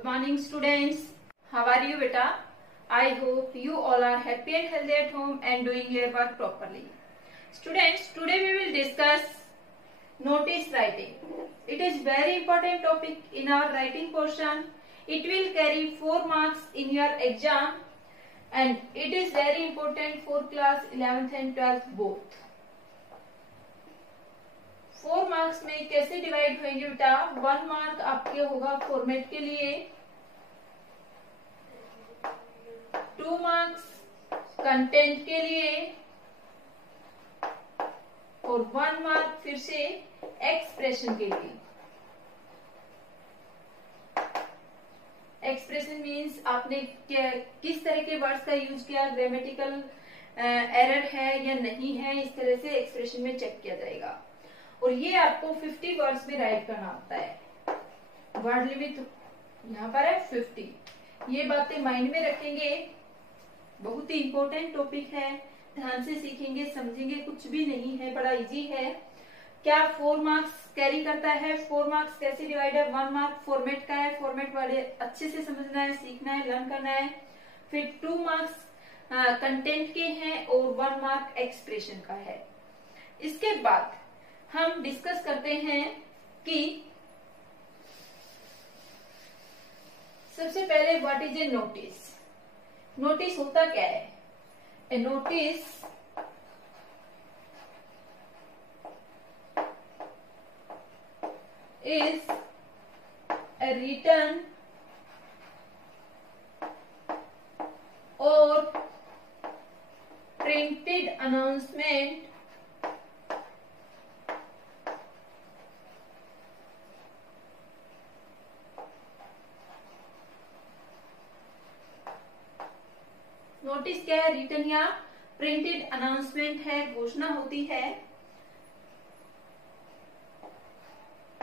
Good morning, students. How are you, beta? I hope you all are happy and healthy at home and doing your work properly. Students, today we will discuss notice writing. It is very important topic in our writing portion. It will carry 4 marks in your exam and it is very important for class 11th and 12th both. 4 marks में कैसे divide होंगे बेटा? 1 mark आपके होगा format के लिए, 2 marks content के लिए और 1 मार्क फिर से एक्सप्रेशन के लिए. एक्सप्रेशन मीन्स आपने किस तरह के वर्ड्स का यूज किया, ग्रामेटिकल एरर है या नहीं है, इस तरह से एक्सप्रेशन में चेक किया जाएगा. और ये आपको 50 वर्ड्स में राइट करना होता है. वर्ड लिमिट यहाँ पर है 50. ये बातें माइंड में रखेंगे, बहुत ही इंपॉर्टेंट टॉपिक है. ध्यान से सीखेंगे, समझेंगे, कुछ भी नहीं है, बड़ा इजी है. क्या 4 मार्क्स कैरी करता है? 4 मार्क्स कैसे डिवाइड है? 1 मार्क फॉर्मेट का है, फॉर्मेट वाले अच्छे से समझना है, सीखना है, लर्न करना है. फिर 2 मार्क्स कंटेंट के हैं और 1 मार्क एक्सप्रेशन का है. इसके बाद हम डिस्कस करते हैं कि सबसे पहले what is a notice. Notice होता क्या है? ए नोटिस इज ए रिटन और प्रिंटेड अनाउंसमेंट नोटिस क्या है? रिटन या प्रिंटेड अनाउंसमेंट है, घोषणा होती है.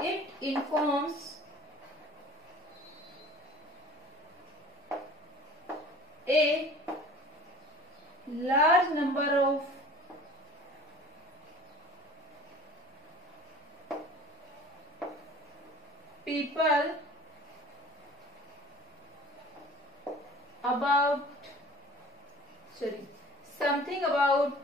It informs a large number of people about something about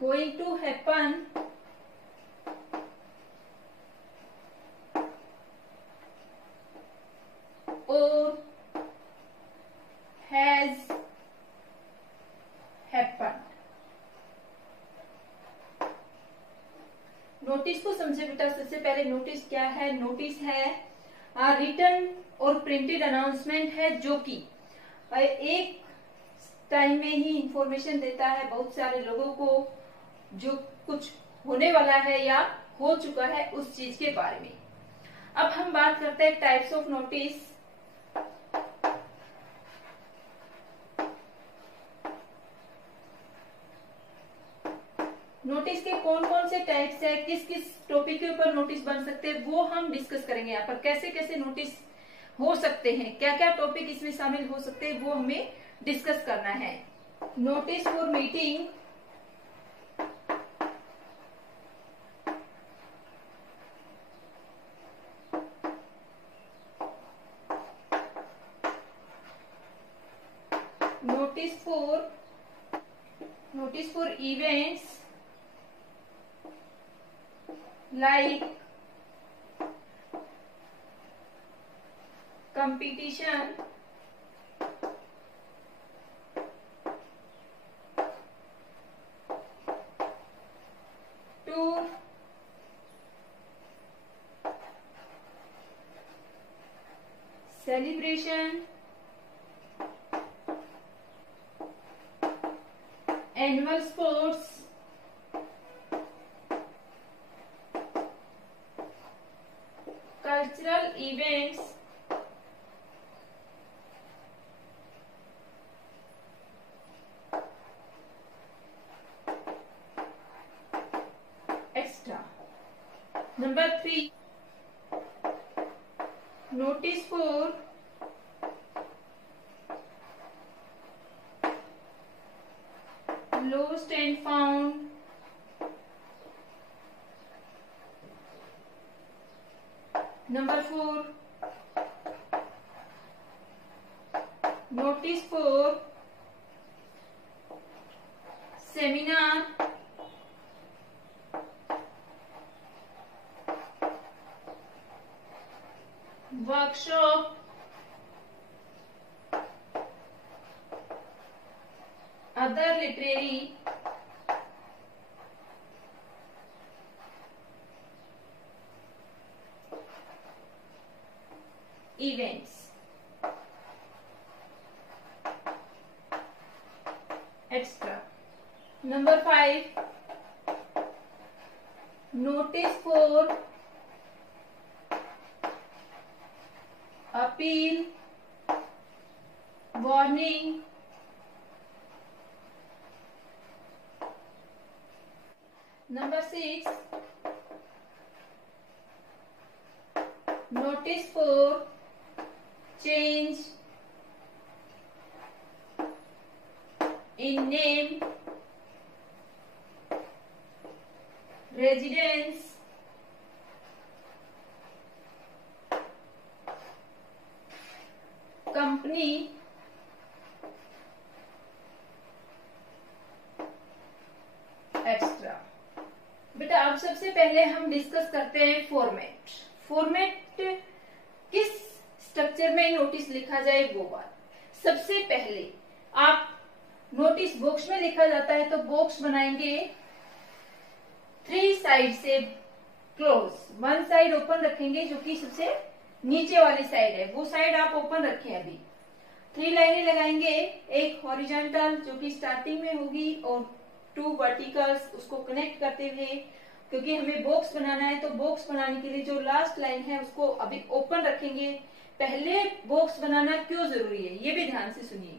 going to happen or has happened. Notice को समझे बेटा. सबसे पहले नोटिस क्या है? नोटिस है रिटन और प्रिंटेड अनाउंसमेंट है जो कि एक टाइम में ही इंफॉर्मेशन देता है बहुत सारे लोगों को जो कुछ होने वाला है या हो चुका है उस चीज के बारे में. अब हम बात करते हैं टाइप्स ऑफ नोटिस. नोटिस के कौन कौन से टाइप्स है, किस किस टॉपिक के ऊपर नोटिस बन सकते हैं, वो हम डिस्कस करेंगे यहाँ पर. कैसे कैसे नोटिस हो सकते हैं, क्या क्या टॉपिक इसमें शामिल हो सकते हैं, वो हमें डिस्कस करना है. Notice for meeting, notice for events like competition, tour, celebration, annual sports, cultural events, etc. Number 3, notice for lost and found, number 4, notice for seminar, workshop, other literary events, etc. Number 5, notice for appeal, warning, number 6, notice for change in name, residence, company, extra. बेटा अब सबसे पहले हम discuss करते हैं format. Format किस structure में notice लिखा जाए वो बात। सबसे पहले आप नोटिस बॉक्स में लिखा जाता है तो बॉक्स बनाएंगे 3 साइड से क्लोज, 1 साइड ओपन रखेंगे जो कि सबसे नीचे वाली साइड है, वो साइड आप ओपन रखें। अभी 3 लाइनें लगाएंगे, एक हॉरिजॉन्टल जो कि स्टार्टिंग में होगी और 2 वर्टिकल्स उसको कनेक्ट करते हुए, क्योंकि हमें बॉक्स बनाना है तो बॉक्स बनाने के लिए जो लास्ट लाइन है उसको अभी ओपन रखेंगे। पहले बॉक्स बनाना क्यों जरूरी है ये भी ध्यान से सुनिए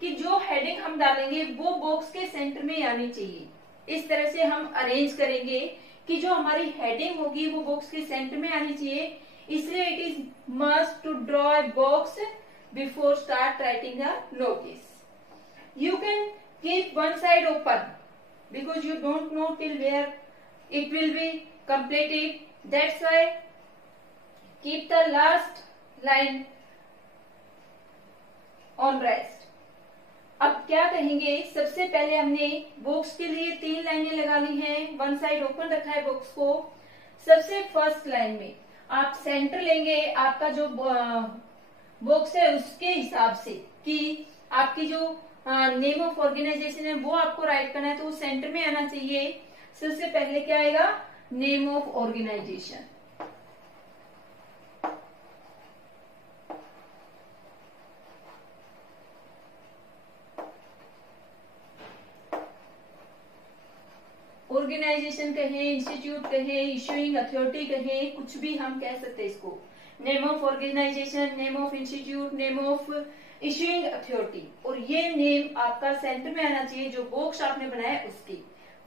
कि जो हेडिंग हम डालेंगे वो बॉक्स के सेंटर में आनी चाहिए। इस तरह से हम अरेंज करेंगे कि जो हमारी हेडिंग होगी वो बॉक्स के सेंटर में आनी चाहिए। इसलिए it is must to draw a box before start writing a notice. You can keep one side open because you don't know till where it will be completed. That's why keep the last line on rest. अब क्या कहेंगे, सबसे पहले हमने box के लिए 3 लाइनें लगा ली हैं, 1 साइड ओपन रखा है बॉक्स को। सबसे फर्स्ट लाइन में आप सेंटर लेंगे आपका जो बॉक्स है उसके हिसाब से कि आपकी जो नेम ऑफ ऑर्गेनाइजेशन है वो आपको राइट करना है तो वो सेंटर में आना चाहिए। सबसे पहले क्या आएगा, नेम ऑफ ऑर्गेनाइजेशन। ऑर्गेनाइजेशन कहें, इंस्टीट्यूट कहें, इश्यूइंग अथॉरिटी कहें, कुछ भी हम कह सकते हैं इसको। Name of organisation, name of institute, name of issuing authority, और ये नेम आपका सेंटर में आना चाहिए जो बॉक्स आपने बनाया है उसकी।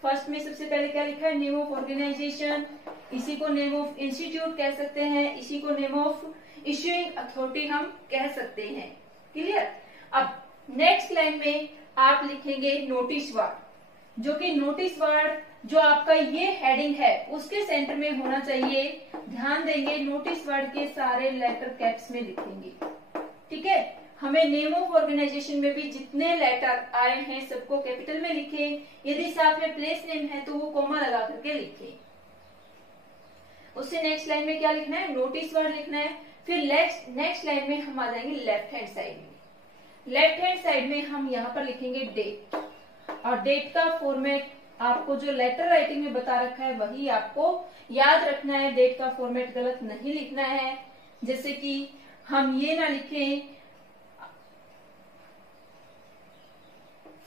फर्स्ट में सबसे पहले क्या लिखा है, नेम ऑफ ऑर्गेनाइजेशन, इसी को नेम ऑफ इंस्टीट्यूट कह सकते हैं, इसी को नेम ऑफ इश्यूइंग अथॉरिटी हम कह सकते हैं। क्लियर। अब नेक्स्ट लाइन में आप लिखेंगे नोटिस वर्ड, जो कि नोटिस वर्ड जो आपका ये हेडिंग है उसके सेंटर में होना चाहिए। ध्यान देंगे नोटिस वर्ड के सारे लेटर कैप्स में लिखेंगे। ठीक है, हमें नेम ऑफ ऑर्गेनाइजेशन में भी जितने लेटर आए हैं सबको कैपिटल में लिखें। यदि साथ में प्लेस नेम है तो वो कोमा लगा करके लिखें। उससे नेक्स्ट लाइन में क्या लिखना है, नोटिस वर्ड लिखना है। फिर नेक्स्ट लाइन में हम आ जाएंगे लेफ्ट हैंड साइड में। लेफ्ट हैंड साइड में हम यहाँ पर लिखेंगे डेट, और डेट का फॉर्मेट आपको जो लेटर राइटिंग में बता रखा है वही आपको याद रखना है। डेट का फॉर्मेट गलत नहीं लिखना है। जैसे कि हम ये ना लिखें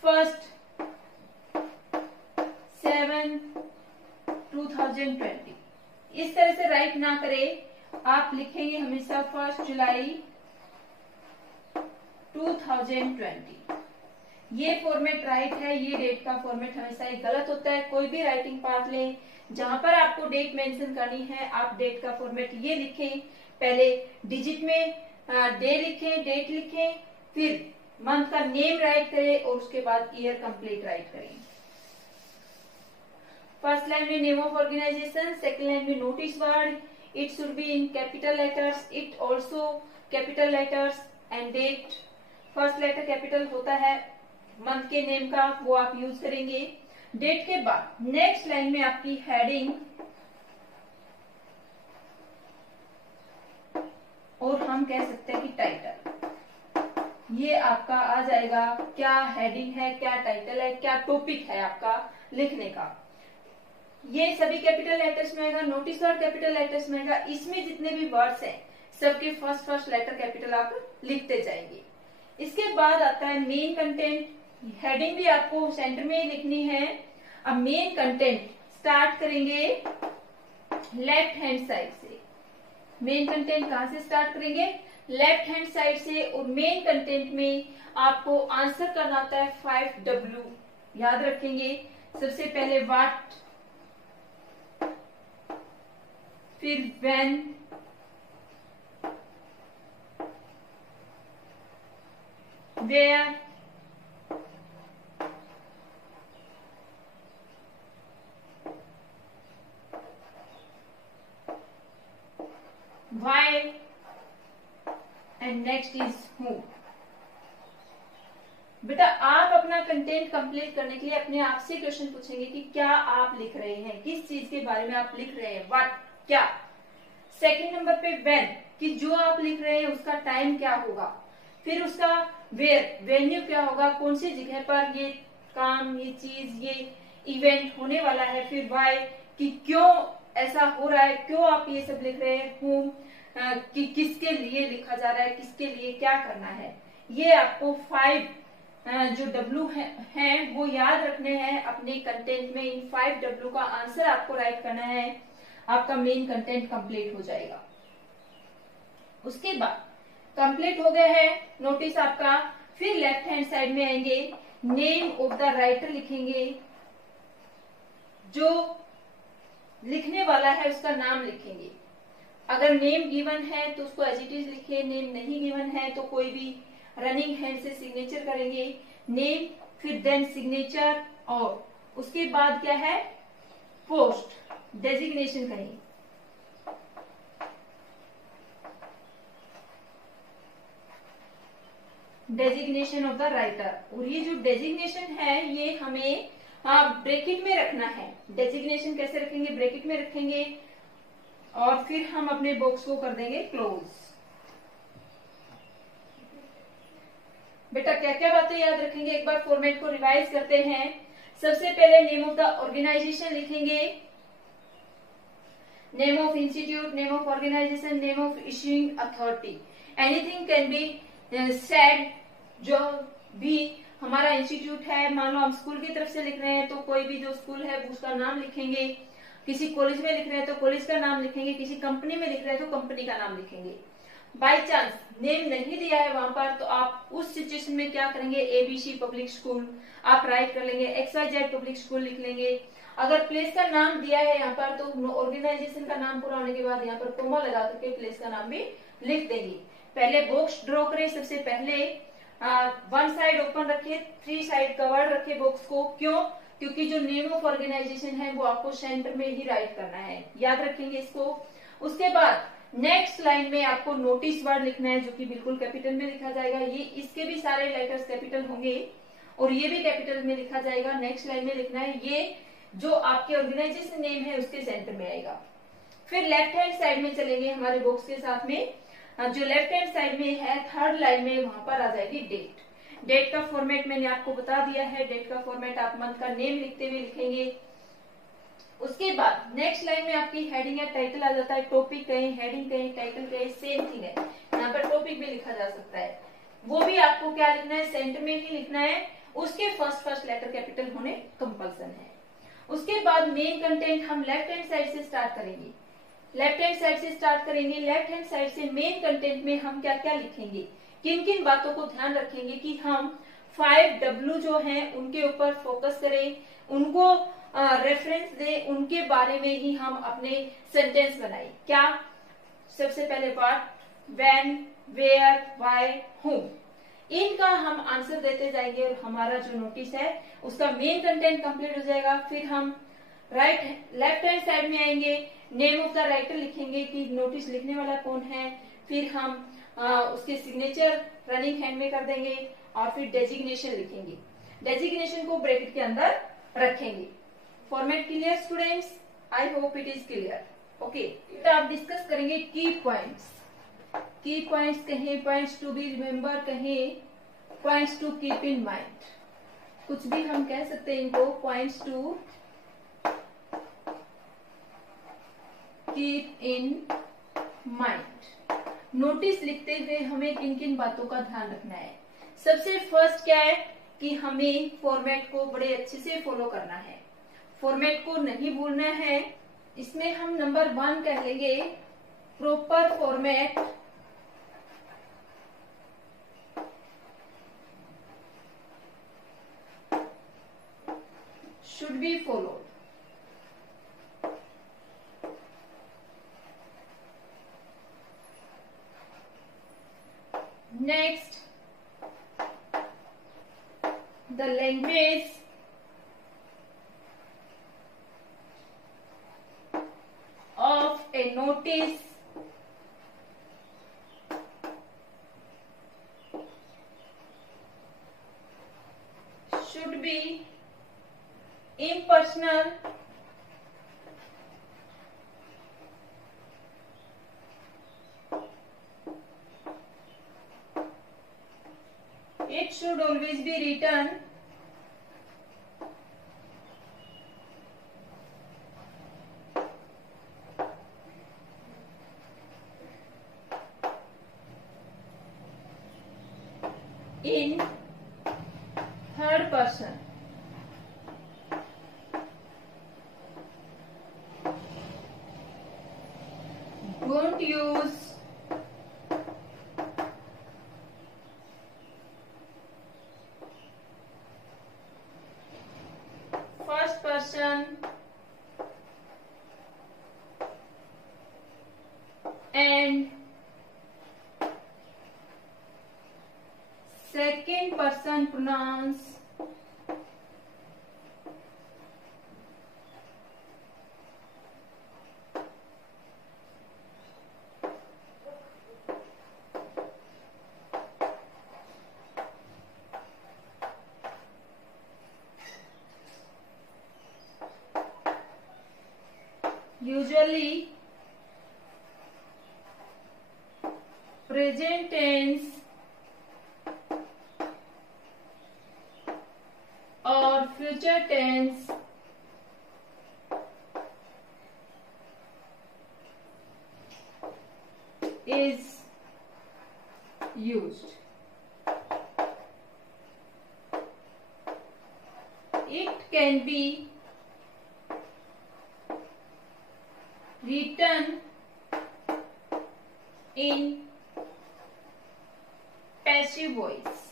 1/7/2020, इस तरह से राइट ना करें। आप लिखेंगे हमेशा 1 जुलाई 2020। ये फॉर्मेट राइट है। ये डेट का फॉर्मेट हमेशा ही गलत होता है। कोई भी राइटिंग पार्ट लें जहां पर आपको डेट मेंशन करनी है, आप डेट का फॉर्मेट ये लिखें। पहले डिजिट में डे लिखें, डेट लिखें, फिर मंथ का नेम राइट करें और उसके बाद ईयर कंप्लीट राइट करें। फर्स्ट लाइन में name of organisation, second line में notice word, it should be in capital letters, it also capital letters and date. First letter capital होता है मंथ के नेम का, वो आप यूज करेंगे। डेट के बाद नेक्स्ट लाइन में आपकी हेडिंग और हम कह सकते हैं कि टाइटल, ये आपका आ जाएगा। क्या हेडिंग है, क्या टाइटल है, क्या टॉपिक है आपका लिखने का, ये सभी कैपिटल लेटर्स में आएगा। नोटिस वर्ड कैपिटल लेटर्स में आएगा। इसमें जितने भी वर्ड्स हैं सबके फर्स्ट लेटर कैपिटल आप लिखते जाएंगे। इसके बाद आता है मेन कंटेंट। हेडिंग भी आपको सेंटर में ही लिखनी है। अब मेन कंटेंट स्टार्ट करेंगे लेफ्ट हैंड साइड से। मेन कंटेंट कहां से स्टार्ट करेंगे? लेफ्ट हैंड साइड से। और मेन कंटेंट में आपको आंसर करना आता है 5W। याद रखेंगे, सबसे पहले व्हाट, फिर when, where, why and next is who। बेटा आप अपना कंटेंट कंप्लीट करने के लिए अपने आप से क्वेश्चन पूछेंगे कि क्या आप लिख रहे हैं, किस चीज के बारे में आप लिख रहे हैं, व्हाट क्या। सेकंड नंबर पे व्हेन, कि जो आप लिख रहे हैं उसका टाइम क्या होगा। फिर उसका वेयर, वेन्यू क्या होगा, कौन सी जगह पर ये काम, ये चीज, ये इवेंट होने वाला है। फिर व्हाई, कि क्यों ऐसा हो रहा है, क्यों आप ये सब लिख रहे हैं। हूम, कि किसके लिए लिखा जा रहा है, किसके लिए क्या करना है। ये आपको 5 जो W है वो याद रखने हैं अपने कंटेंट में। इन 5W का आंसर आपको राइट करना है, आपका मेन कंटेंट कंप्लीट हो जाएगा। उसके बाद कंप्लीट हो गया है नोटिस आपका। फिर लेफ्ट हैंड साइड में आएंगे, नेम ऑफ द राइटर लिखेंगे। जो लिखने वाला है उसका नाम लिखेंगे। अगर नेम गिवन है तो उसको एज इट इज लिखिए, नेम नहीं गिवन है तो कोई भी रनिंग हैंड से सिग्नेचर करेंगे। नेम, फिर देन सिग्नेचर, और उसके बाद क्या है, पोस्ट, डेजिग्नेशन करेंगे। Designation of the writer. और ये जो डेजिग्नेशन है ये हमें ब्रैकेट में रखना है। डेजिग्नेशन कैसे रखेंगे? ब्रैकेट में रखेंगे और फिर हम अपने बॉक्स को कर देंगे क्लोज। बेटा क्या क्या बातें याद रखेंगे, एक बार फॉर्मेट को रिवाइज करते हैं। सबसे पहले नेम ऑफ द ऑर्गेनाइजेशन लिखेंगे, name of institute, name of organisation, name of issuing authority. Anything can be said, जो भी हमारा इंस्टीट्यूट है, मान लो हम स्कूल की तरफ से लिख रहे हैं तो कोई भी जो स्कूल है उसका नाम लिखेंगे। किसी कॉलेज में लिख रहे हैं तो कॉलेज का नाम लिखेंगे। किसी कंपनी में लिख रहे हैं तो कंपनी का नाम लिखेंगे। बाई चांस नेम नहीं दिया है वहां पर तो आप उस सिचुएशन में क्या करेंगे, ABC पब्लिक स्कूल आप राइट कर लेंगे, XYZ पब्लिक स्कूल लिख लेंगे। अगर प्लेस का नाम दिया है यहाँ पर तो ऑर्गेनाइजेशन का नाम पूरा होने के बाद यहाँ पर कोमा लगा करके प्लेस का नाम भी लिख देंगे। पहले बॉक्स ड्रॉ करें। सबसे पहले 1 साइड ओपन रखे, 3 साइड कवर्ड रखे बॉक्स को। क्यों? क्योंकि जो नेम ऑफ ऑर्गेनाइजेशन है वो आपको सेंटर में ही राइट करना है, याद रखेंगे इसको। उसके बाद नेक्स्ट लाइन में आपको नोटिस वर्ड लिखना है जो कि बिल्कुल कैपिटल में लिखा जाएगा। ये इसके भी सारे लेटर्स कैपिटल होंगे और ये भी कैपिटल में लिखा जाएगा। नेक्स्ट लाइन में लिखना है, ये जो आपके ऑर्गेनाइजेशन नेम है उसके सेंटर में आएगा। फिर लेफ्ट हैंड साइड में चलेंगे हमारे बॉक्स के साथ में, जो लेफ्ट हैंड साइड में है थर्ड लाइन में वहां पर आ जाएगी डेट। डेट का फॉर्मेट मैंने आपको बता दिया है। डेट का फॉर्मेट आप मंथ का नेम लिखते हुए लिखेंगे। उसके बाद नेक्स्ट लाइन में आपकी हेडिंग या टाइटल आ जाता है। टॉपिक कहें, हेडिंग कहें, टाइटल कहें, सेम थिंग है। यहाँ पर टॉपिक भी लिखा जा सकता है। वो भी आपको क्या लिखना है, सेंटर में ही लिखना है। उसके फर्स्ट लेटर कैपिटल होने कंपल्सन है। उसके बाद मेन कंटेंट हम लेफ्ट हैंड साइड से स्टार्ट करेंगे। लेफ्ट हैंड साइड से स्टार्ट करेंगे। लेफ्ट हैंड साइड से मेन कंटेंट में हम क्या क्या लिखेंगे, किन किन बातों को ध्यान रखेंगे कि हम 5W जो हैं उनके ऊपर फोकस करें, उनको रेफरेंस दें, उनके बारे में ही हम अपने सेंटेंस बनाएं। क्या? सबसे पहले what, when, where, why, whom. इनका हम आंसर देते जाएंगे और हमारा जो नोटिस है उसका मेन कंटेंट कंप्लीट हो जाएगा। फिर हम लेफ्ट हैंड साइड में आएंगे, नेम ऑफ द राइटर लिखेंगे कि नोटिस लिखने वाला कौन है, फिर हम उसके सिग्नेचर रनिंग हैंड में कर देंगे और फिर डेजिग्नेशन लिखेंगे। डेजिग्नेशन को ब्रैकेट के अंदर रखेंगे। Format clear students? I hope it is clear. Okay, तो आप डिस्कस करेंगे की पॉइंट्स। की पॉइंट्स कहें, पॉइंट्स टू बी रिमेम्बर कहें, points to keep in mind, कुछ भी हम कह सकते हैं इनको। Points to keep in mind. Notice लिखते हुए हमें किन किन बातों का ध्यान रखना है? सबसे फर्स्ट क्या है कि हमें फॉर्मेट को बड़े अच्छे से फॉलो करना है, फॉर्मेट को नहीं भूलना है। इसमें हम नंबर 1 कह लेंगे, proper format should be followed. Next, the language of a notice should be impersonal, it should always be written in third person. Don't use first person and second person pronouns usually present tense or future tense is used. It can be written in passive voice.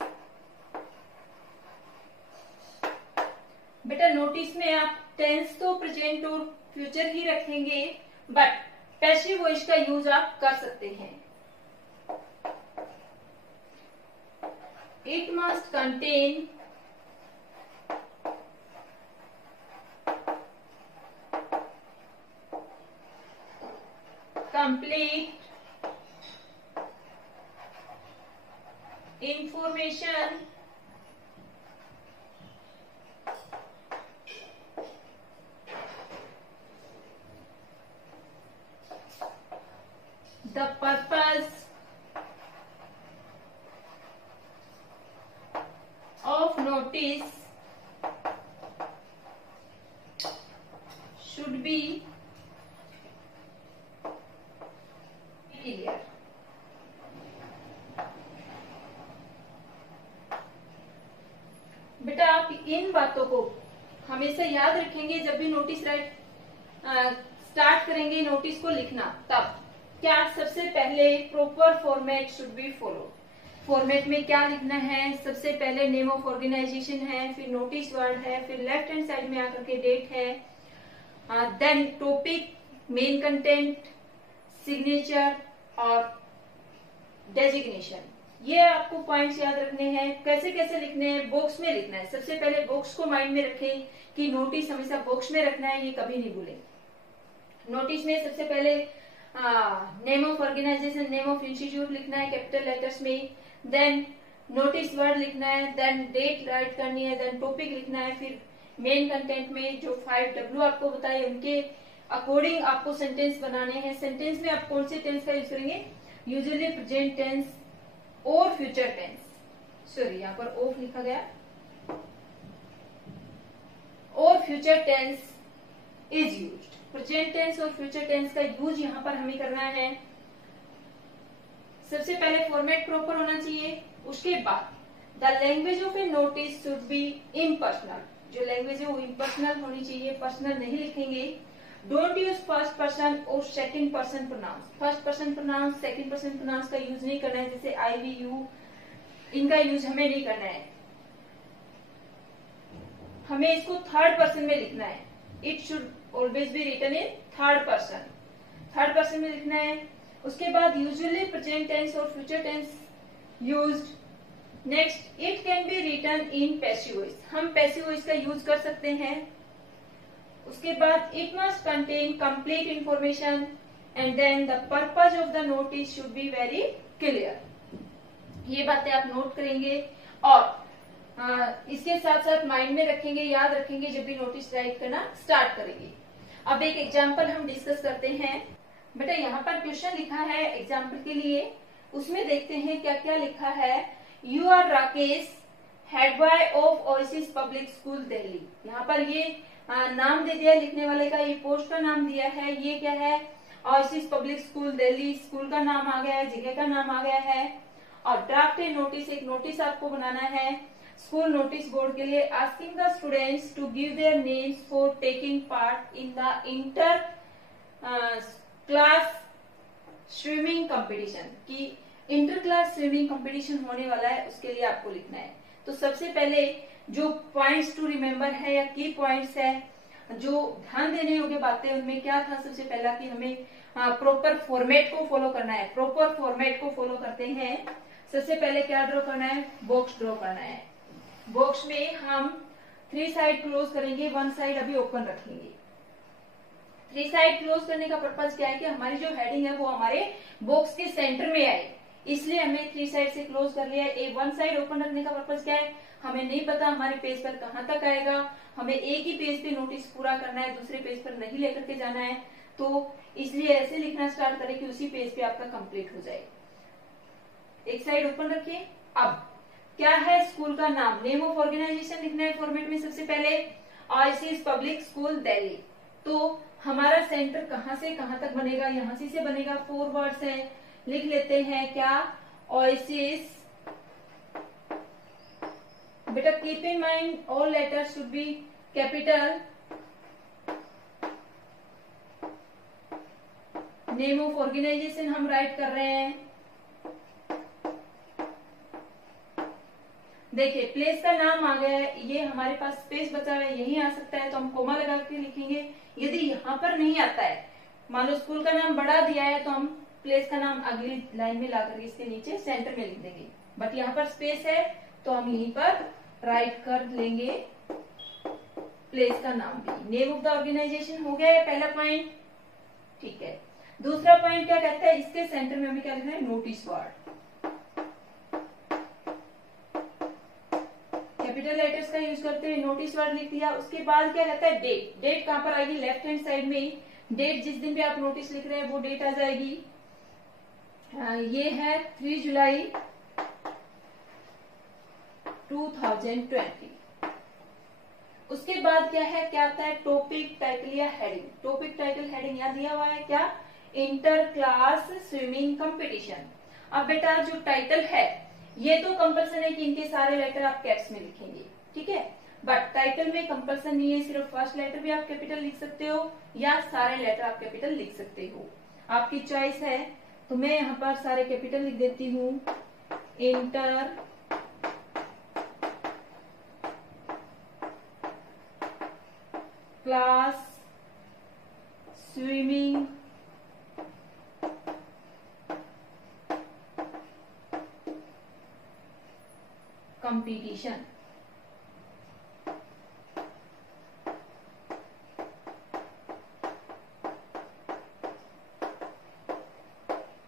बेटा notice में आप tense तो present और future ही रखेंगे, but passive voice का use आप कर सकते हैं। It must contain complete information the purpose of notice should be clear. बेटा आप इन बातों को हमेशा याद रखेंगे जब भी नोटिस स्टार्ट करेंगे नोटिस को लिखना, तब क्या सबसे पहले proper format should be follow. Format में क्या लिखना है? सबसे पहले नेम ऑफ ऑर्गेनाइजेशन है, फिर नोटिस वर्ड है, फिर लेफ्ट हैंड साइड में आकर के डेट है, then topic, main content, signature और डेजिग्नेशन। ये आपको पॉइंट्स याद रखने हैं। कैसे कैसे लिखने हैं, बॉक्स में लिखना है। सबसे पहले बॉक्स को माइंड में रखें कि नोटिस हमेशा बॉक्स में रखना है, ये कभी नहीं भूलें। नोटिस में सबसे पहले name of organisation, name of institute लिखना है कैपिटल लेटर्स में, देन नोटिस वर्ड लिखना है, देन डेट राइट करनी है, देन टॉपिक लिखना है, फिर मेन कंटेंट में जो 5W आपको बताए उनके अकॉर्डिंग आपको सेंटेंस बनाने हैं। सेंटेंस में आप कौन से टेंस का यूज करेंगे, यूजुअली प्रेजेंट टेंस और फ्यूचर टेंस। सॉरी, यहाँ पर ऑफ लिखा गया, और future tense is used. Present tense और फ्यूचर टेंस का यूज यहाँ पर हमें करना है। सबसे पहले फॉर्मेट प्रॉपर होना चाहिए, उसके बाद the language of A notice should B impersonal. जो लैंग्वेज है वो इम्पर्सनल होनी चाहिए, पर्सनल नहीं लिखेंगे। डोंट यूज फर्स्ट पर्सन और second person pronouns. First person pronouns, second person pronouns का यूज नहीं करना है, जैसे आई, वी, यू, इनका यूज हमें नहीं करना है। हमें इसको थर्ड पर्सन में लिखना है। It should always be written in third person, third person में लिखना है। उसके बाद यूजुअली प्रेजेंट टेंस और future tense used. Next, it can be written in passive voice. हम पैसिव वॉइस का यूज कर सकते हैं। उसके बाद it must contain complete information and then the purpose of the notice should be very clear. ये बातें आप नोट करेंगे और इसके साथ साथ माइंड में रखेंगे, याद रखेंगे जब भी नोटिस राइट करना स्टार्ट करेंगे। अब एक एग्जाम्पल हम डिस्कस करते हैं। बेटा यहाँ पर क्वेश्चन लिखा है एग्जाम्पल के लिए, उसमें देखते हैं क्या क्या लिखा है। You are Rakesh, head boy of Oasis public school Delhi. यहाँ पर ये नाम दे दिया लिखने वाले का, ये पोस्ट का नाम दिया है। ये क्या है, oasis public school Delhi, school का नाम आ गया है, जगह का नाम आ गया है। और ड्राफ्ट ए नोटिस, एक नोटिस आपको बनाना है स्कूल नोटिस बोर्ड के लिए, asking the students to give their names for taking part in the inter class swimming competition. की इंटर क्लास स्विमिंग कंपटीशन होने वाला है, उसके लिए आपको लिखना है। तो सबसे पहले जो पॉइंट्स टू रिमेम्बर है या की पॉइंट्स है, जो ध्यान देने योग्य बातें, उनमें क्या था सबसे पहला कि हमें प्रॉपर फॉर्मेट को फॉलो करना है। प्रॉपर फॉर्मेट को फॉलो करते हैं। सबसे पहले क्या ड्रॉ करना है, बॉक्स ड्रॉ करना है। बॉक्स में हम 3 साइड क्लोज करेंगे, 1 साइड अभी ओपन रखेंगे। 3 साइड क्लोज करने का पर्पज क्या है कि हमारी जो हेडिंग है वो हमारे बॉक्स के सेंटर में आए, इसलिए हमने 3 साइड से क्लोज कर लिया है। 1 साइड ओपन रखने का पर्पज क्या है, हमें नहीं पता हमारे पेज पर कहाँ तक आएगा, हमें एक ही पेज पे नोटिस पूरा करना है, दूसरे पेज पर नहीं लेकर के जाना है। तो इसलिए ऐसे लिखना स्टार्ट करें कि उसी पेज पे आपका कंप्लीट हो जाए। एक साइड ओपन रखिए। अब क्या है, स्कूल का नाम, नेम ऑफ ऑर्गेनाइजेशन लिखना है फॉर्मेट में। सबसे पहले ओएसिस पब्लिक स्कूल दिल्ली। तो हमारा सेंटर कहाँ से कहाँ तक बनेगा, यहाँ से बनेगा। 4 वर्ड्स है, लिख लेते हैं क्या, ओएसिस। बेटा keep in mind all letters should be capital. Name of organisation हम राइट कर रहे हैं। देखिए प्लेस का नाम आ गया है, ये हमारे पास स्पेस बचा है, यही आ सकता है तो हम कोमा लगा के लिखेंगे। यदि यहाँ पर नहीं आता है, मान लो स्कूल का नाम बड़ा दिया है, तो हम प्लेस का नाम अगली लाइन में ला करके इसके नीचे सेंटर में लिख देंगे। बट यहाँ पर स्पेस है तो हम यहीं पर राइट कर लेंगे प्लेस का नाम भी। नेम ऑफ द ऑर्गेनाइजेशन हो गया है पहला पॉइंट, ठीक है। दूसरा पॉइंट क्या कहता है, इसके सेंटर में हमें क्या लिखना है, नोटिस वर्ड। कैपिटल लेटर्स का यूज करते हुए नोटिस वर्ड लिख दिया। उसके बाद क्या कहता है, डेट। डेट कहां पर आएगी, लेफ्ट हैंड साइड में। डेट जिस दिन भी आप नोटिस लिख रहे हैं वो डेट आ जाएगी। ये है 3 जुलाई 2020। उसके बाद क्या है, क्या आता है, टॉपिक, टाइटल या हेडिंग। टॉपिक, टाइटल, हेडिंग यहाँ दिया हुआ है क्या, इंटर क्लास स्विमिंग कंपटीशन। अब बेटा जो टाइटल है, ये तो कंपल्सन है कि इनके सारे लेटर आप कैप्स में लिखेंगे, ठीक है। बट टाइटल में कंपल्सन नहीं है, सिर्फ फर्स्ट लेटर भी आप कैपिटल लिख सकते हो या सारे लेटर आप कैपिटल लिख सकते हो, आपकी चॉइस है। तो मैं यहाँ पर सारे कैपिटल लिख देती हूँ। Inter class swimming competition.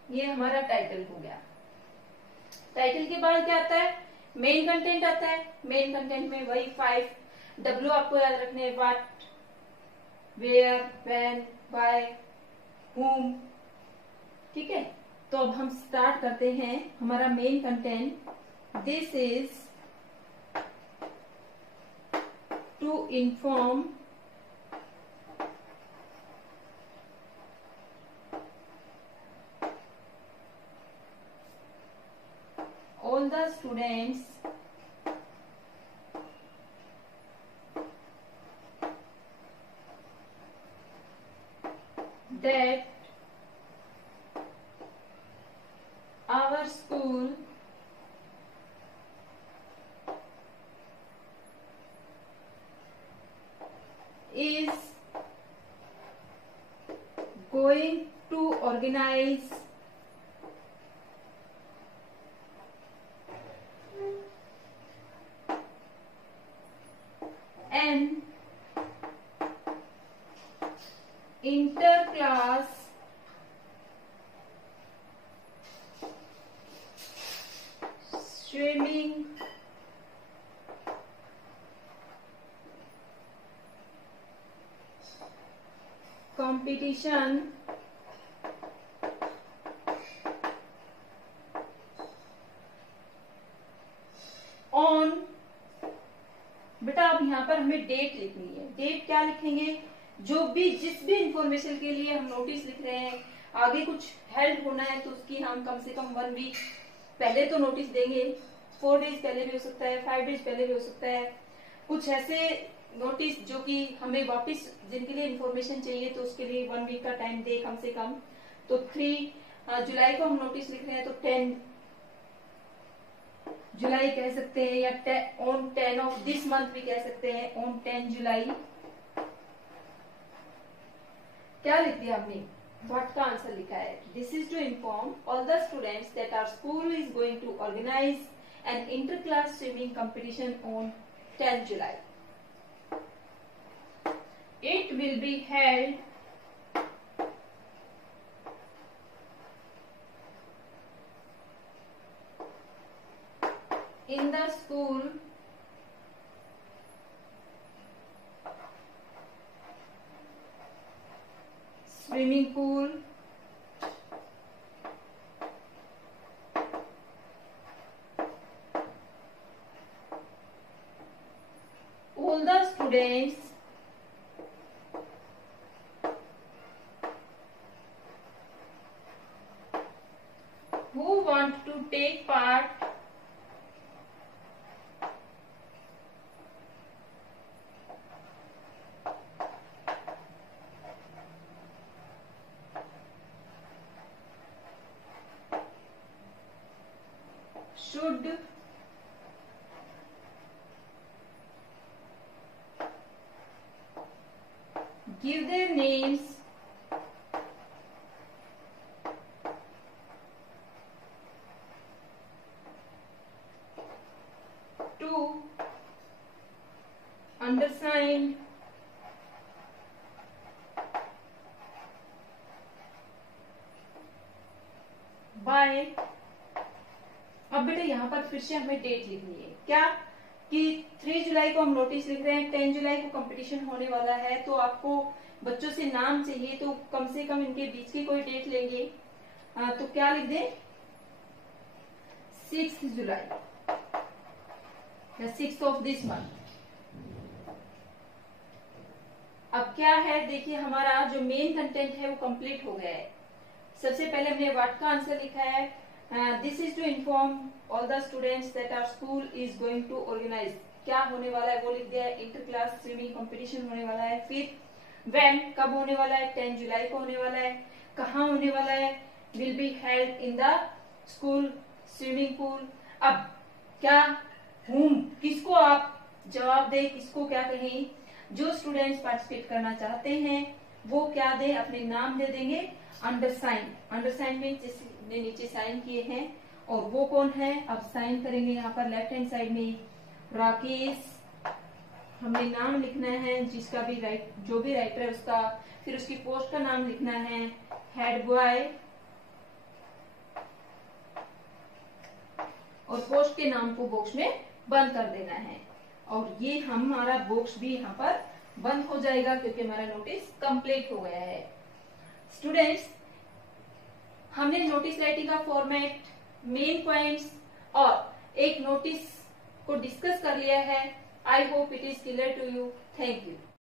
ये हमारा टाइटल हो गया। टाइटल के बाद क्या आता है? मेन कंटेंट आता है। मेन कंटेंट में वही 5 W आपको याद रखने हैं, what, where, when, why, whom। ठीक है, तो अब हम स्टार्ट करते हैं हमारा main content. This is to inform all the students that our school is going to organize an inter-class swimming competition on। बेटा अब यहाँ पर हमें डेट लिखनी है। डेट क्या लिखेंगे? जो भी जिस भी इंफॉर्मेशन के लिए हम नोटिस लिख रहे हैं, आगे कुछ हेल्प होना है तो उसकी हम कम से कम 1 वीक पहले तो नोटिस देंगे। 4 डेज पहले भी हो सकता है, 5 डेज पहले भी हो सकता है। कुछ ऐसे नोटिस जो कि हमें वापस जिनके लिए इंफॉर्मेशन चाहिए तो उसके लिए 1 वीक का टाइम दे कम से कम। तो 3 जुलाई को हम नोटिस लिख रहे हैं तो 10 जुलाई कह सकते हैं, या ऑन 10 ऑफ दिस मंथ भी कह सकते हैं, ऑन 10 जुलाई। क्या लिख दिया हमने? व्हाट का आंसर लिखा है। This is to inform all the students that our school is going to organise an inter class swimming competition on 10 July. It will be held in the school swimming pool all the students who want to take part should give their names to undersigned by। अब बेटे यहाँ पर फिर से हमें date लिखनी है। क्या कि 3 जुलाई को हम नोटिस लिख रहे हैं, 10 जुलाई को कंपटीशन होने वाला है, तो आपको बच्चों से नाम चाहिए तो कम से कम इनके बीच की कोई डेट लेंगे। तो क्या लिख दें? 6 जुलाई या 6 ऑफ दिस मंथ। अब क्या है, देखिए हमारा जो मेन कंटेंट है वो कंप्लीट हो गया है। सबसे पहले हमने व्हाट का आंसर लिखा है। This is to inform all the students that our school is going to organise. क्या होने वाला है वो लिख दिया है, इंटर क्लास स्विमिंग कंपटीशन होने वाला है। फिर व्हेन, कब होने वाला है, 10 जुलाई को होने वाला है। कहाँ होने वाला है, will be held in the school swimming pool. अब क्या, whom, किसको आप जवाब दे, किसको क्या कहें। जो स्टूडेंट्स पार्टिसिपेट करना चाहते हैं वो क्या दे, अपने नाम दे देंगे। अंडरसाइन, अंडरसाइन में जिसने नीचे साइन किए हैं और वो कौन है, अब साइन करेंगे यहाँ पर लेफ्ट हैंड साइड में, राकेश। हमने नाम लिखना है जिसका भी जो भी राइटर है उसका, फिर उसकी पोस्ट का नाम लिखना है, हेड बॉय, और पोस्ट के नाम को बॉक्स में बंद कर देना है। और ये हमारा बॉक्स भी यहाँ पर बंद हो जाएगा क्योंकि हमारा नोटिस कंप्लीट हो गया है। स्टूडेंट्स, हमने नोटिस राइटिंग का फॉर्मेट, मेन पॉइंट्स और एक नोटिस को डिस्कस कर लिया है। I hope it is clear to you. Thank you.